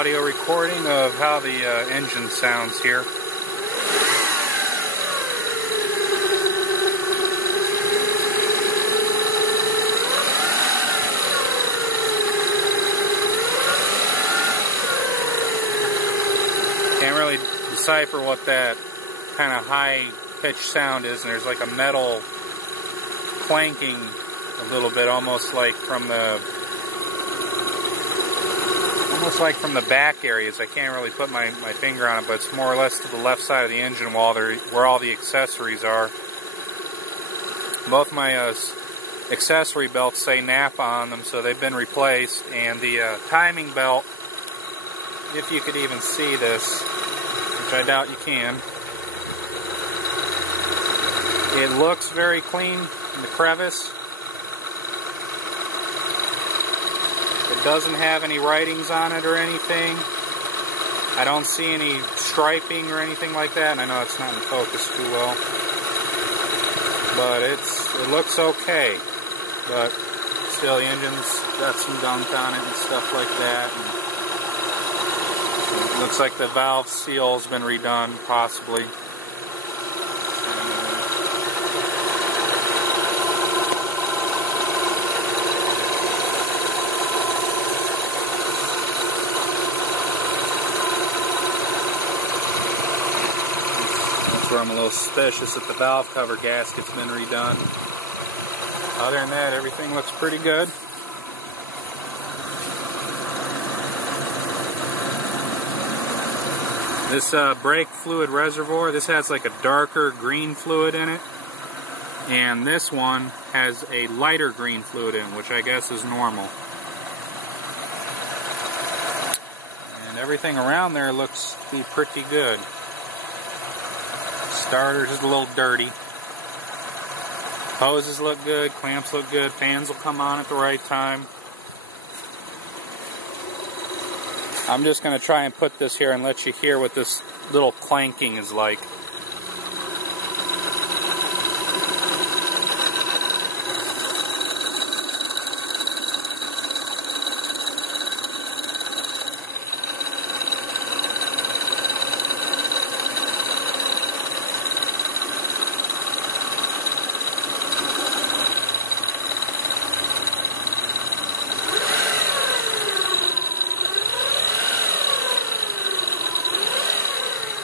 audio recording of how the engine sounds here. Can't really decipher what that kind of high-pitched sound is, and there's like a metal clanking a little bit, almost like from the back areas. I can't really put my finger on it, but it's more or less to the left side of the engine wall there, where all the accessories are. Both my accessory belts say Napa on them, so they've been replaced, and the timing belt, if you could even see this, which I doubt you can, it looks very clean in the crevice. It doesn't have any writings on it or anything. I don't see any striping or anything like that, and I know it's not in focus too well. But it looks okay. But still, the engine's got some gunk on it and stuff like that. And it looks like the valve seal's been redone, possibly. Where I'm a little suspicious that the valve cover gasket's been redone. Other than that, everything looks pretty good. This brake fluid reservoir, this has like a darker green fluid in it, and this one has a lighter green fluid in it, which I guess is normal. And everything around there looks to be pretty good. Starter's is a little dirty. Hoses look good, clamps look good, fans will come on at the right time. I'm just going to try and put this here and let you hear what this little clanking is like.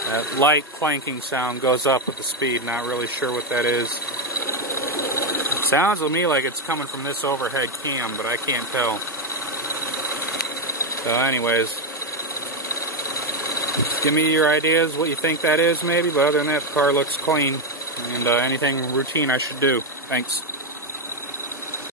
That light clanking sound goes up with the speed, not really sure what that is. It sounds to me like it's coming from this overhead cam, but I can't tell. So anyways, give me your ideas, what you think that is maybe, but other than that, the car looks clean, and anything routine I should do. Thanks.